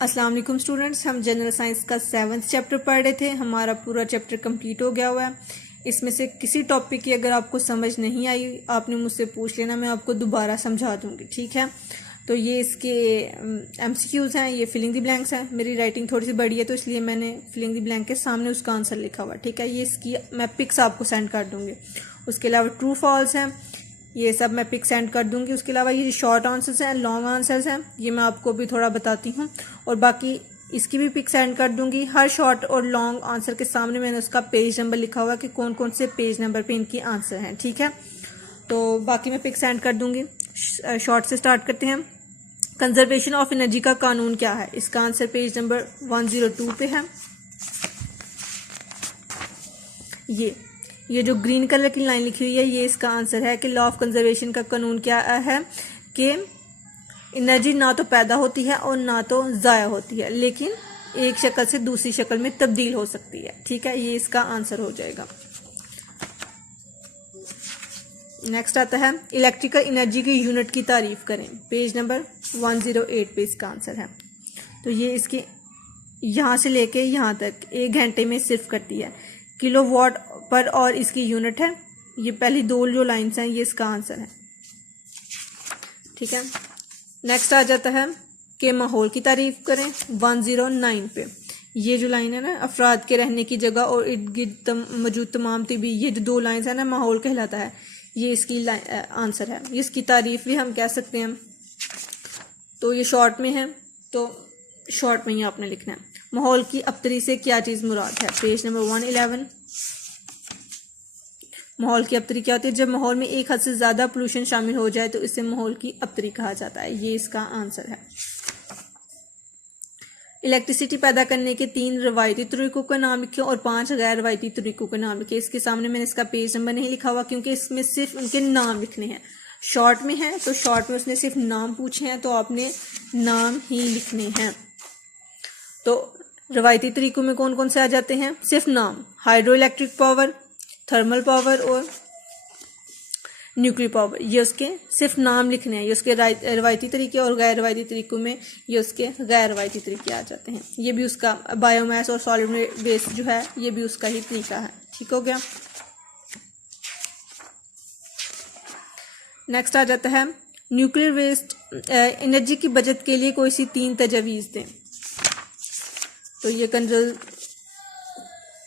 अस्सलाम वालेकुम स्टूडेंट्स, हम जनरल साइंस का 7th चैप्टर पढ़ रहे थे। हमारा पूरा चैप्टर कंप्लीट हो गया हुआ है। इसमें से किसी टॉपिक की अगर आपको समझ नहीं आई, आपने मुझसे पूछ लेना, मैं आपको दोबारा समझा दूंगी। ठीक है, तो ये इसके MCQs हैं, ये फिलिंग द ब्लैंक्स हैं। मेरी राइटिंग थोड़ी सी बड़ी है तो इसलिए मैंने फिलिंग द ब्लैंक के सामने उसका आंसर लिखा हुआ। ठीक है, ये इसकी मैं पिक्स आपको सेंड कर दूंगी। उसके अलावा ट्रू फॉल्स हैं, ये सब मैं पिक सेंड कर दूंगी। उसके अलावा ये शॉर्ट आंसर्स हैं, लॉन्ग आंसर्स हैं, ये मैं आपको भी थोड़ा बताती हूँ। और बाकी इसकी भी पिक सेंड कर दूंगी। हर शॉर्ट और लॉन्ग आंसर के सामने मैंने उसका पेज नंबर लिखा हुआ है कि कौन कौन से पेज नंबर पे इनकी आंसर हैं। ठीक है, तो बाकी मैं पिक सेंड कर दूंगी। शॉर्ट से स्टार्ट करते हैं। कंजर्वेशन ऑफ एनर्जी का कानून क्या है? इसका आंसर पेज नंबर 102 पे है। ये जो ग्रीन कलर की लाइन लिखी हुई है, ये इसका आंसर है कि लॉ ऑफ कंजर्वेशन का कानून क्या है कि एनर्जी ना तो पैदा होती है और ना तो ज़ाया होती है, लेकिन एक शक्ल से दूसरी शक्ल में तब्दील हो सकती है। ठीक है, ये इसका आंसर हो जाएगा। नेक्स्ट आता है इलेक्ट्रिकल एनर्जी की यूनिट की तारीफ करें। पेज नंबर 108 पे इसका आंसर है। तो ये इसकी यहाँ से लेके यहाँ तक 1 घंटे में सिर्फ करती है। किलोवाट पर और इसकी यूनिट है। ये पहली दो जो लाइन्स हैं, ये इसका आंसर है। ठीक है, नेक्स्ट आ जाता है कि माहौल की तारीफ करें। 109 पे ये जो लाइन है ना, अफराद के रहने की जगह और इर्द गिर्द मौजूद तमाम तभी, ये जो दो लाइन्स है ना, माहौल कहलाता है। ये इसकी आंसर है। इसकी तारीफ भी हम कह सकते हैं। तो ये शॉर्ट में है, तो शॉर्ट में ही आपने लिखना है। माहौल की अबतरी से क्या चीज़ मुराद है? Page number 111। माहौल की अबतरी क्या होती है? जब माहौल में एक हद से ज़्यादा पोल्यूशन शामिल हो जाए तो इसे माहौल की अबतरी कहा जाता है। ये इसका आंसर है। इलेक्ट्रिसिटी पैदा करने के 3 रवायती तरीकों का नाम लिखे और 5 गैर रवायती तरीकों का नाम लिखे। इसके सामने मैंने इसका पेज नंबर नहीं लिखा हुआ क्योंकि इसमें सिर्फ उनके नाम लिखने हैं। शॉर्ट में है तो शॉर्ट में उसने सिर्फ नाम पूछे हैं, तो आपने नाम ही लिखने हैं। तो रवायती तरीकों में कौन कौन से आ जाते हैं? सिर्फ नाम। Hydro electric power, thermal power और न्यूक्लियर पावर, ये उसके सिर्फ नाम लिखने हैं। ये उसके रवायती तरीके, और गैर रवायती तरीकों में ये उसके गैर रवायती तरीके आ जाते हैं। ये भी उसका बायोमास और सॉलिड वेस्ट जो है, ये भी उसका ही तरीका है। ठीक हो गया। नेक्स्ट आ जाता है न्यूक्लियर वेस्ट एनर्जी की बचत के लिए कोई सी 3 तजवीज़ दें। तो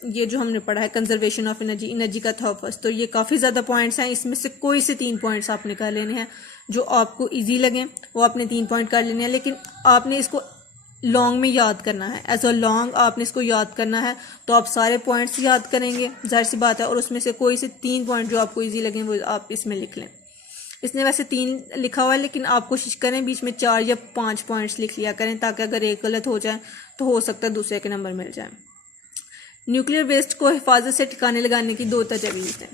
ये जो हमने पढ़ा है कंजर्वेशन ऑफ एनर्जी, एनर्जी का थॉपस, तो ये काफ़ी ज़्यादा पॉइंट्स हैं। इसमें से कोई से 3 पॉइंट्स आपने कर लेने हैं। जो आपको इजी लगे वो आपने 3 पॉइंट कर लेने हैं, लेकिन आपने इसको लॉन्ग में याद करना है। एज अ लॉन्ग आपने इसको याद करना है, तो आप सारे पॉइंट्स याद करेंगे, जाहिर सी बात है। और उसमें से कोई से 3 पॉइंट जो आपको ईजी लगें वो आप इसमें लिख लें। इसने वैसे 3 लिखा हुआ है, लेकिन आप कोशिश करें बीच में 4 या 5 पॉइंट्स लिख लिया करें, ताकि अगर एक गलत हो जाए तो हो सकता है दूसरे के नंबर मिल जाए। न्यूक्लियर वेस्ट को हिफाजत से ठिकाने लगाने की 2 तजवीज़ हैं।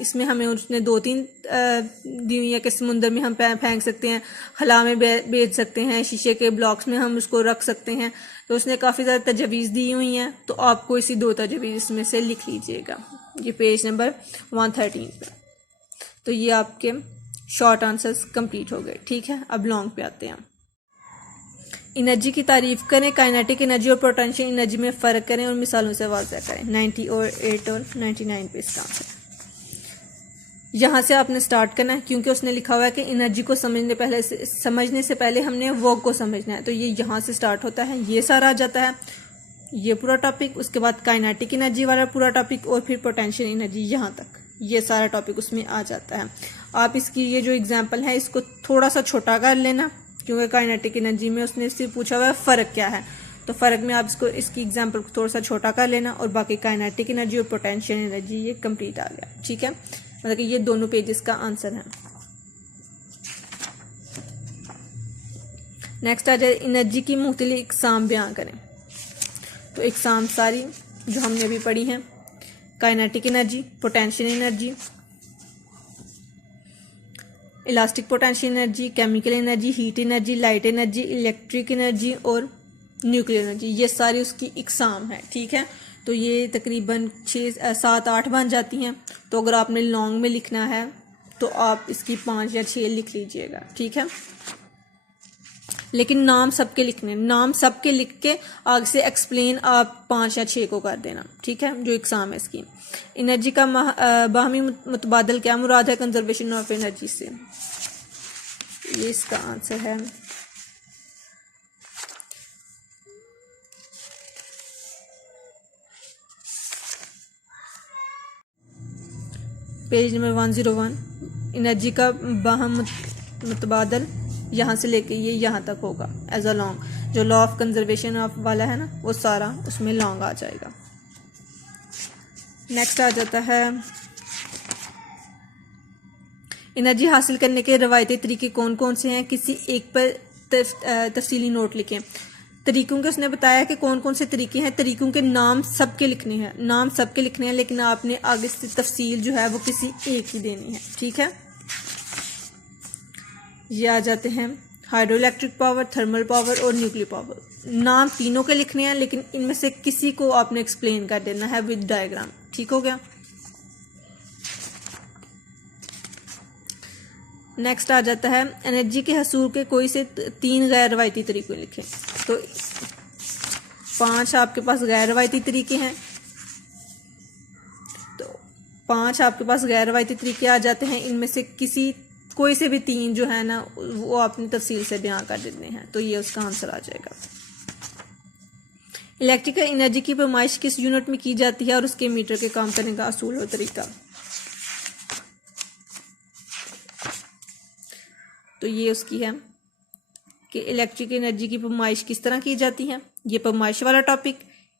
इसमें हमें उसने 2-3 दी हुई है कि समुंदर में हम फेंक सकते हैं, खला में बेच सकते हैं, शीशे के ब्लॉक्स में हम उसको रख सकते हैं। तो उसने काफ़ी ज़्यादा तजवीज़ दी हुई हैं, तो आपको इसी 2 तजवीज़ इसमें से लिख लीजिएगा। ये पेज नंबर 113 पे। तो ये आपके शॉर्ट आंसर्स कंप्लीट हो गए। ठीक है, अब लॉन्ग पे आते हैं। एनर्जी की तारीफ करें। काइनेटिक एनर्जी और पोटेंशियल एनर्जी में फ़र्क करें और मिसालों से वाज़ह करें। 98 और 99 पे इसका आंसर है। यहाँ से आपने स्टार्ट करना है, क्योंकि उसने लिखा हुआ है कि एनर्जी को समझने से पहले हमने वर्क को समझना है। तो ये यहाँ से स्टार्ट होता है, ये सारा आ जाता है, ये पूरा टॉपिक। उसके बाद काइनेटिक एनर्जी वाला पूरा टॉपिक, और फिर पोटेंशियल एनर्जी, यहाँ तक ये सारा टॉपिक उसमें आ जाता है। आप इसकी ये जो एग्जाम्पल है इसको थोड़ा सा छोटा कर लेना, क्योंकि काइनेटिक एनर्जी में उसने इससे पूछा हुआ है फ़र्क क्या है। तो फ़र्क में आप इसकी एग्जाम्पल को थोड़ा सा छोटा कर लेना, और बाकी काइनेटिक एनर्जी और पोटेंशियल एनर्जी ये कंप्लीट आ गया। ठीक है, मतलब कि ये दोनों पेजेस का आंसर है। नेक्स्ट आ जाए एनर्जी की मुख्तलिफ इकसाम बयां करें। तो इकसाम सारी जो हमने अभी पढ़ी हैं, kinetic energy, potential energy, elastic potential energy, chemical energy, heat energy, light energy, electric energy और न्यूक्लियर एनर्जी, ये सारी उसकी इकसाम है। ठीक है, तो ये तकरीबन 6-7-8 बन जाती हैं। तो अगर आपने लॉन्ग में लिखना है तो आप इसकी 5 या 6 लिख लीजिएगा। ठीक है, लेकिन नाम सबके लिखने, नाम सबके लिख के आगे से एक्सप्लेन आप 5 या 6 को कर देना, ठीक है, जो एग्जाम है इसकी। एनर्जी का बाहमी मुतबादल क्या मुराद है कंजर्वेशन ऑफ एनर्जी से, ये इसका आंसर है। पेज नंबर 101, एनर्जी का बाहम मुतबादल यहाँ से लेके ये यहाँ तक होगा एज अ लॉन्ग, जो लॉ ऑफ कंजर्वेशन ऑफ वाला है ना वो सारा उसमें लॉन्ग आ जाएगा। नेक्स्ट आ जाता है एनर्जी हासिल करने के रवायती तरीके कौन कौन से हैं, किसी एक पर तफसीली नोट लिखें। तरीकों के उसने बताया कि कौन कौन से तरीके हैं, तरीकों के नाम सबके लिखने हैं, नाम सबके लिखने हैं, लेकिन आपने आगे से तफसील जो है वो किसी एक ही देनी है, ठीक है। ये आ जाते हैं hydro electric power, thermal power और न्यूक्लियर पावर। नाम तीनों के लिखने हैं, लेकिन इनमें से किसी को आपने एक्सप्लेन कर देना है विद डायग्राम, ठीक हो गया। नेक्स्ट आ जाता है एनर्जी के हसूल के कोई से 3 गैर रवायती तरीके लिखें। तो 5 आपके पास गैर रवायती तरीके हैं, तो 5 आपके पास गैर रवायती तरीके आ जाते हैं, इनमें से किसी कोई से भी 3 जो है ना वो आपने तफसील से बयां कर देने हैं, तो ये उसका आंसर आ जाएगा। इलेक्ट्रिकल एनर्जी की पैमाइश किस यूनिट में की जाती है और उसके मीटर के काम करने का असूल और तरीका, तो ये उसकी है कि इलेक्ट्रिक एनर्जी की पैमाइश किस तरह की जाती है, ये पैमाइश वाला टॉपिक,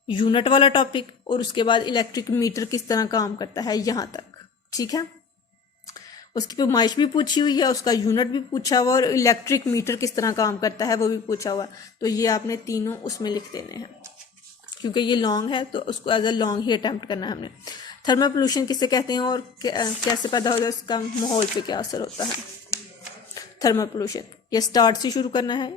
यूनिट वाला टॉपिक, और उसके बाद इलेक्ट्रिक मीटर किस तरह काम करता है यहाँ तक, ठीक है। उसकी पैमाइश भी पूछी हुई है, उसका यूनिट भी पूछा हुआ, और इलेक्ट्रिक मीटर किस तरह काम करता है वो भी पूछा हुआ। तो ये आपने तीनों उसमें लिख देने हैं, क्योंकि ये लॉन्ग है तो उसको एज अ लॉन्ग ही अटैम्प्ट करना है हमने। थर्मल पोल्यूशन किसे कहते हैं और कैसे पैदा होता है, उसका माहौल पे क्या असर होता है। थर्मल पोल्यूशन, ये स्टार्ट से शुरू करना है,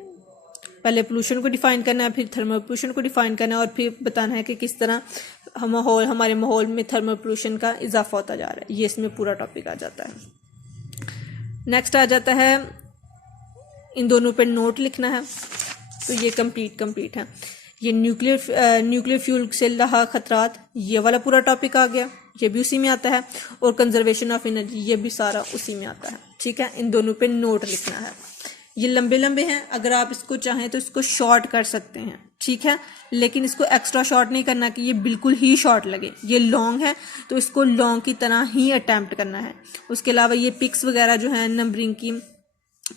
पहले पोल्यूशन को डिफाइन करना है, फिर थर्मल पोल्यूशन को डिफाइन करना है, और फिर बताना है कि किस तरह हमारे माहौल में थर्मल पोल्यूशन का इजाफा होता जा रहा है। ये इसमें पूरा टॉपिक आ जाता है। नेक्स्ट आ जाता है इन दोनों पे नोट लिखना है, तो ये कंप्लीट है। ये न्यूक्लियर फ्यूल से लाहा खतरात, ये वाला पूरा टॉपिक आ गया, ये भी उसी में आता है, और कंजर्वेशन ऑफ एनर्जी, ये भी सारा उसी में आता है, ठीक है। इन दोनों पे नोट लिखना है। ये लंबे लंबे हैं, अगर आप इसको चाहें तो इसको शॉर्ट कर सकते हैं, ठीक है, लेकिन इसको एक्स्ट्रा शॉर्ट नहीं करना कि ये बिल्कुल ही शॉर्ट लगे। ये लॉन्ग है तो इसको लॉन्ग की तरह ही अटैम्प्ट करना है। उसके अलावा ये पिक्स वगैरह जो है नंबरिंग की,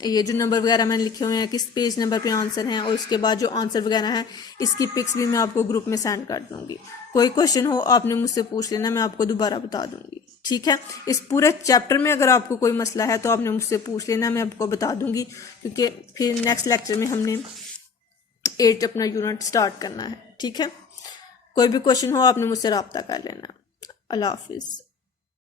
ये जो नंबर वगैरह मैंने लिखे हुए हैं, किस पेज नंबर पे आंसर हैं, और उसके बाद जो आंसर वगैरह है इसकी पिक्स भी मैं आपको ग्रुप में सेंड कर दूंगी। कोई क्वेश्चन हो आपने मुझसे पूछ लेना, मैं आपको दोबारा बता दूंगी, ठीक है। इस पूरे चैप्टर में अगर आपको कोई मसला है तो आपने मुझसे पूछ लेना, मैं आपको बता दूंगी, क्योंकि फिर नेक्स्ट लेक्चर में हमने 8 अपना यूनिट स्टार्ट करना है, ठीक है। कोई भी क्वेश्चन हो आपने मुझसे रब्ता कर लेना। अल्लाह हाफिज़।